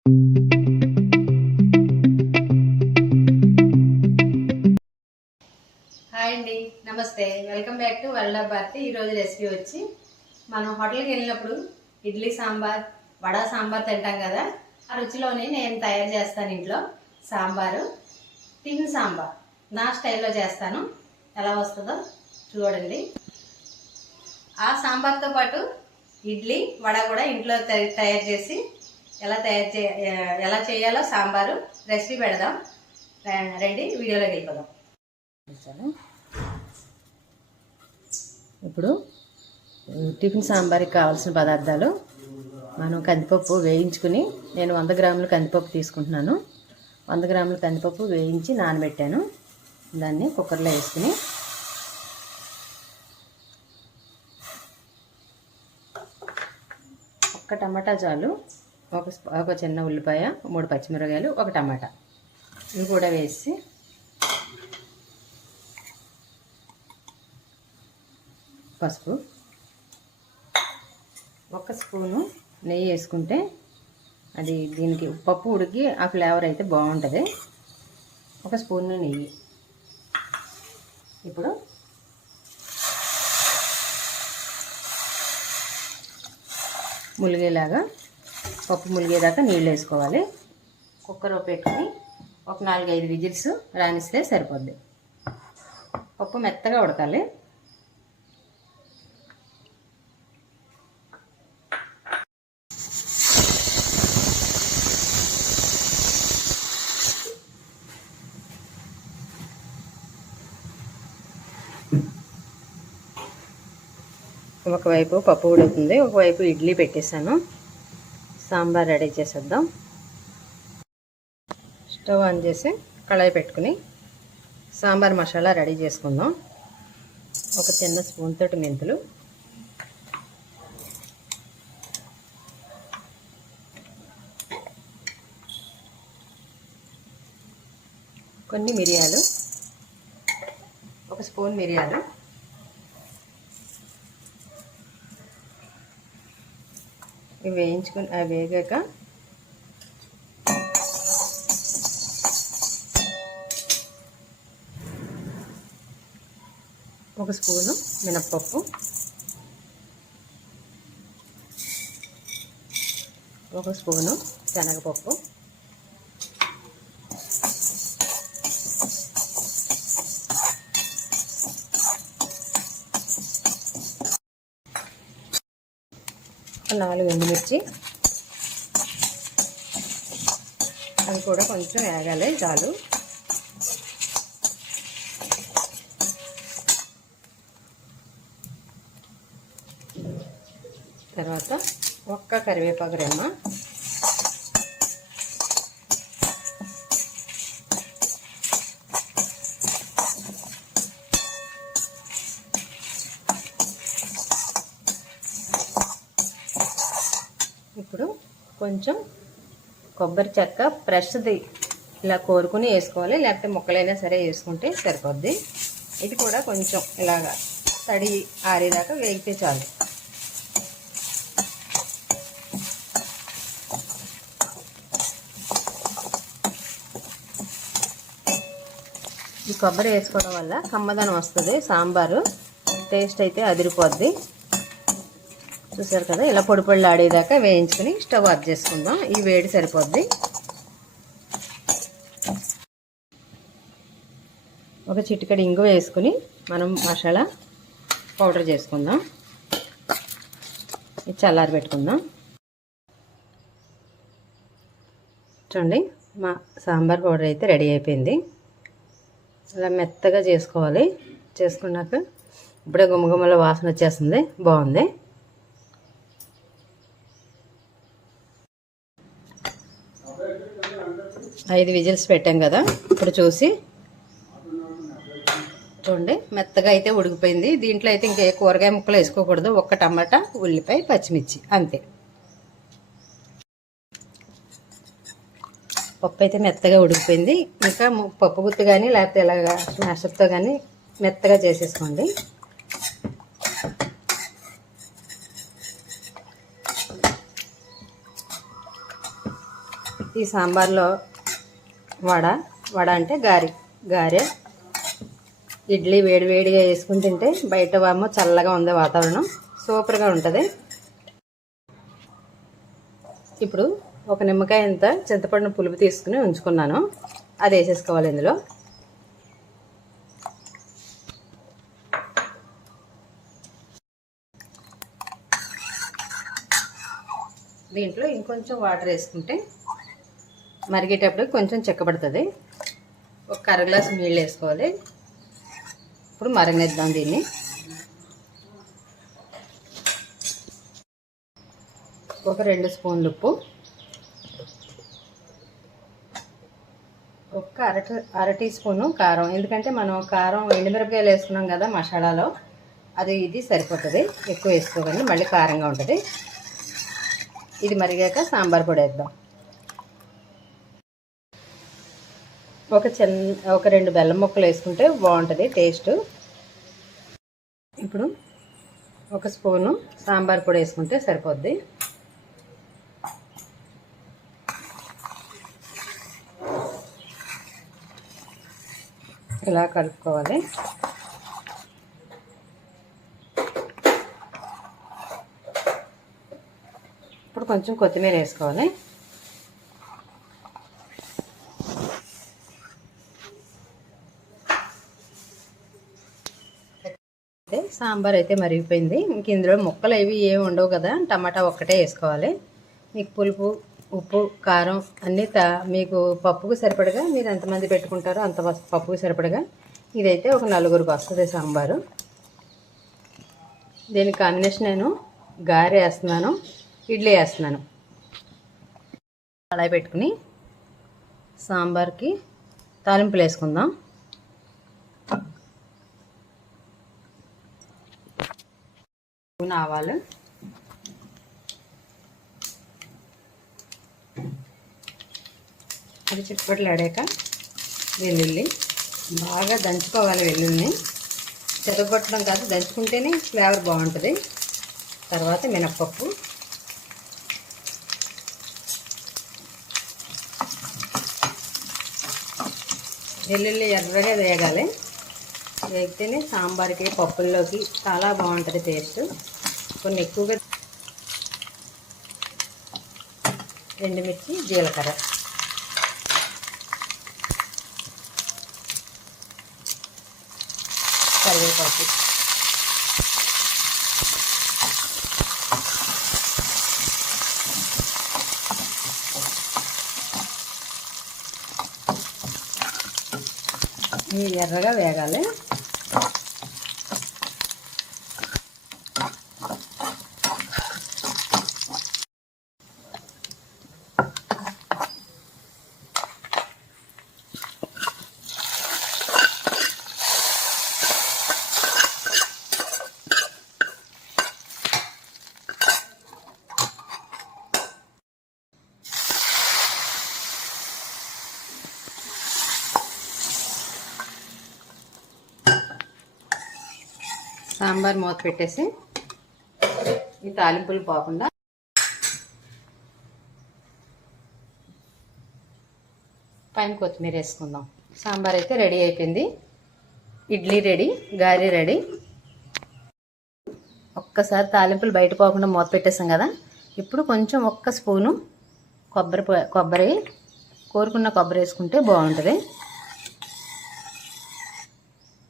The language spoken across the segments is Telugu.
హాయ్ అండి. నమస్తే. Welcome back to world Bharati ఈరోజు రెసిపీ వచ్చి మనం హోటల్కి వెళ్ళినప్పుడు ఇడ్లీ సాంబార్ వడ సాంబార్ తింటాం కదా. ఆ రుచిలోనే నేను తయారు చేస్తాను ఇంట్లో సాంబారు టిన్ సాంబార్. నా స్టైల్లో చేస్తాను. ఎలా వస్తుందో చూడండి. ఆ సాంబార్తో పాటు ఇడ్లీ వడ కూడా ఇంట్లో తయ- తయారు చేసి ఎలా తయారు చే ఎలా చేయాలో సాంబారు రెసిపీ పెడదాం. రండి వీడియోలోకి వెళ్ళిపోదాం. ఇప్పుడు టిఫిన్ సాంబార్కి కావాల్సిన పదార్థాలు మనం కందిపప్పు వేయించుకుని నేను వంద గ్రాములు కందిపప్పు తీసుకుంటున్నాను. వంద గ్రాములు కందిపప్పు వేయించి నానబెట్టాను. దాన్ని కుక్కర్లో వేసుకుని ఒక్క టమాటా చాలు. ఒక ఒక చిన్న ఉల్లిపాయ మూడు పచ్చిమిరకాయలు ఒక టమాటా. ఇవి కూడా వేసి పసుపు ఒక స్పూను నెయ్యి వేసుకుంటే అది దీనికి పప్పు ఉడికి ఆ ఫ్లేవర్ అయితే బాగుంటుంది. ఒక స్పూన్ నెయ్యి. ఇప్పుడు ములిగేలాగా పప్పు ములిగేదాకా నీళ్ళు వేసుకోవాలి కుక్కర్ పెట్టుకుని ఒక నాలుగైదు విజిల్స్ రాణిస్తే సరిపోద్ది. పప్పు మెత్తగా ఉడకాలి. ఒకవైపు పప్పు ఉడుకుతుంది ఒకవైపు ఇడ్లీ పెట్టేశాను. సాంబార్ రెడీ చేసేద్దాం. స్టవ్ ఆన్ చేసి కళాయి పెట్టుకుని సాంబార్ మసాలా రెడీ చేసుకుందాం. ఒక చిన్న స్పూన్ తోటి మెంతులు. కొన్ని మిరియాలు. ఒక స్పూన్ మిరియాలు. ఇవి వేయించుకుని అవి వేగాక ఒక స్పూను మినప్పప్పు ఒక స్పూను శనగపప్పు నాలుగు ఎండుమిర్చి. అవి కూడా కొంచెం వేగాలి చాలు. తర్వాత ఒక్క కరివేపాకు రెమ్మ. కొంచెం కొబ్బరి చెక్క ఫ్రెష్ది ఇలా కోరుకుని వేసుకోవాలి. లేకపోతే ముక్కలైనా సరే వేసుకుంటే సరిపోద్ది. ఇది కూడా కొంచెం ఇలాగా తడి ఆరేదాకా వేగితే చాలు. ఈ కొబ్బరి వేసుకోవడం వల్ల కమ్మదనం వస్తుంది సాంబారు టేస్ట్ అయితే అదిరిపోద్ది. చూసారు కదా ఇలా పొడి పొడిలు ఆడేదాకా వేయించుకుని స్టవ్ ఆఫ్ చేసుకుందాం. ఈ వేడి సరిపోద్ది. ఒక చిటికడి ఇంగు వేసుకుని మనం మసాలా పౌడర్ చేసుకుందాం. ఇది చల్లారి పెట్టుకుందాం. చూడండి మా సాంబార్ పౌడర్ అయితే రెడీ అయిపోయింది. ఇలా మెత్తగా చేసుకోవాలి. చేసుకున్నాక ఇప్పుడే గుమ్మగుమ్మల వాసన వచ్చేస్తుంది. బాగుంది. ఐదు విజిల్స్ పెట్టాం కదా ఇప్పుడు చూసి. చూడండి మెత్తగా అయితే ఉడికిపోయింది. దీంట్లో అయితే ఇంకా ఏ కూరగాయ ముక్కలు వేసుకోకూడదు. ఒక్క టమాటా ఉల్లిపాయ పచ్చిమిర్చి అంతే. పప్పు అయితే మెత్తగా ఉడికిపోయింది. ఇంకా పప్పు గుత్తి కానీ లేకపోతే ఇలాగా స్మాషర్తో కానీ మెత్తగా చేసేసుకోండి. ఈ సాంబార్లో వడ వడ అంటే గారి గారె. ఇడ్లీ వేడి వేడిగా వేసుకుని తింటే బయట ఏమో చల్లగా ఉంది వాతావరణం. సూపర్గా ఉంటుంది. ఇప్పుడు ఒక నిమ్మకాయ ఇంత చింతపండు పులుపు తీసుకుని ఉంచుకున్నాను. అది వేసేసుకోవాలి ఇందులో. దీంట్లో ఇంకొంచెం వాటర్ వేసుకుంటే మరిగేటప్పుడు కొంచెం చెక్కబడుతుంది. ఒక అర గ్లాసు నీళ్ళు వేసుకోవాలి. ఇప్పుడు మరగనిద్దాం దీన్ని. ఒక రెండు స్పూన్లు ఉప్పు. ఒక్క అర అర టీ స్పూను కారం. ఎందుకంటే మనం కారం ఎండుమిరపకాయలు వేసుకున్నాం కదా మసాలాలో. అది ఇది సరిపోతుంది. ఎక్కువ వేసుకోకండి. మళ్ళీ కారంగా ఉంటుంది. ఇది మరిగాక సాంబార్ పొడి వేద్దాం. ఒక చిన్న ఒక రెండు బెల్లం ముక్కలు వేసుకుంటే బాగుంటుంది టేస్ట్ ఇప్పుడు ఒక స్పూను సాంబార్ పొడి వేసుకుంటే సరిపోద్ది. ఇలా కలుపుకోవాలి. ఇప్పుడు కొంచెం కొత్తిమీర వేసుకోవాలి. సాంబార్ అయితే మరిగిపోయింది. ఇంక ఇందులో ముక్కలు అవి ఏమి ఉండవు కదా టమాటా ఒక్కటే వేసుకోవాలి. మీకు పులుపు ఉప్పు కారం అన్నీ తా మీకు పప్పుకు సరిపడగా మీరు ఎంతమంది పెట్టుకుంటారో అంత పప్పుకు సరిపడగా ఇదైతే ఒక నలుగురికి వస్తుంది సాంబారు. దీని కాంబినేషన్ నేను గారె వేస్తున్నాను ఇడ్లీ వేస్తున్నాను. అలా పెట్టుకుని సాంబార్కి తాలింపులు వేసుకుందాం. నూనె ఆవాలు అది చిట్టుపట్లు ఆడాక వెల్లుల్లి. బాగా దంచుకోవాలి వెల్లుల్లిని. చెరగొట్టడం కాదు దంచుకుంటేనే ఫ్లేవర్ బాగుంటుంది. తర్వాత మినప్పప్పు. వెల్లుల్లి ఎర్రగా వేగాలి. వేగితేనే సాంబార్కి పప్పుల్లోకి చాలా బాగుంటుంది టేస్ట్. కొన్ని ఎక్కువగా ఎండుమిర్చి జీలకర్ర. కరివేపాకు. ఎర్రగా వేగాలి. సాంబార్ మూత పెట్టేసి ఈ తాలింపులు పోకుండా పైన కొత్తిమీర వేసుకుందాం. సాంబార్ అయితే రెడీ అయిపోయింది. ఇడ్లీ రెడీ గారి రెడీ. ఒక్కసారి తాలింపులు బయట పోకుండా మూత పెట్టేసాం కదా. ఇప్పుడు కొంచెం ఒక్క స్పూను కొబ్బరి కొబ్బరి కోరుకున్న కొబ్బరి వేసుకుంటే బాగుంటుంది.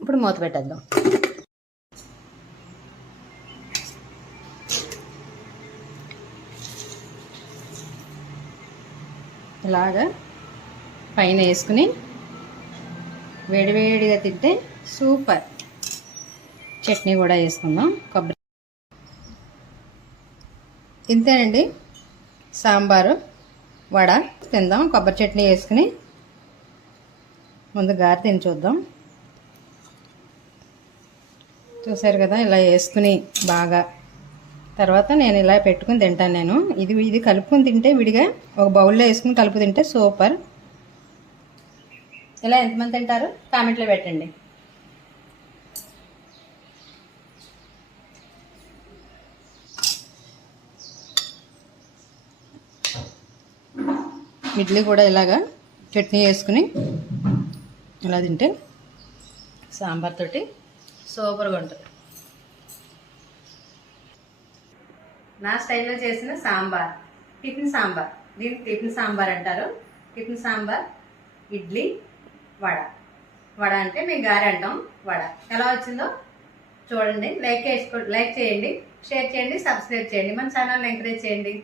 ఇప్పుడు మూత పెట్టేద్దాం. ఇలాగా పైన వేసుకుని వేడివేడిగా తింటే సూపర్. చట్నీ కూడా వేసుకుందాం. కొబ్బరి ఇంతేనండి. సాంబారు వడ తిందాం. కొబ్బరి చట్నీ వేసుకుని ముందు గారి తిని చూద్దాం. చూసారు కదా ఇలా వేసుకుని బాగా తర్వాత నేను ఇలా పెట్టుకుని తింటాను నేను. ఇది ఇది కలుపుకొని తింటే విడిగా ఒక బౌల్లో వేసుకుని కలుపు తింటే సూపర్. ఇలా ఎంతమంది తింటారు? కామెంట్లో పెట్టండి. ఇడ్లీ కూడా ఇలాగా చట్నీ వేసుకుని ఇలా తింటే సాంబార్ తోటి సూపర్గా ఉంటుంది. నా స్టైల్లో చేసిన సాంబార్. టిఫిన్ సాంబార్. దీన్ని టిఫిన్ సాంబార్ అంటారు. టిఫిన్ సాంబార్ ఇడ్లీ వడ. వడ అంటే మేము గారె అంటాం వడ. ఎలా వచ్చిందో చూడండి. లైక్ చేసుకో లైక్ చేయండి షేర్ చేయండి సబ్స్క్రైబ్ చేయండి. మన ఛానల్ని ఎంకరేజ్ చేయండి.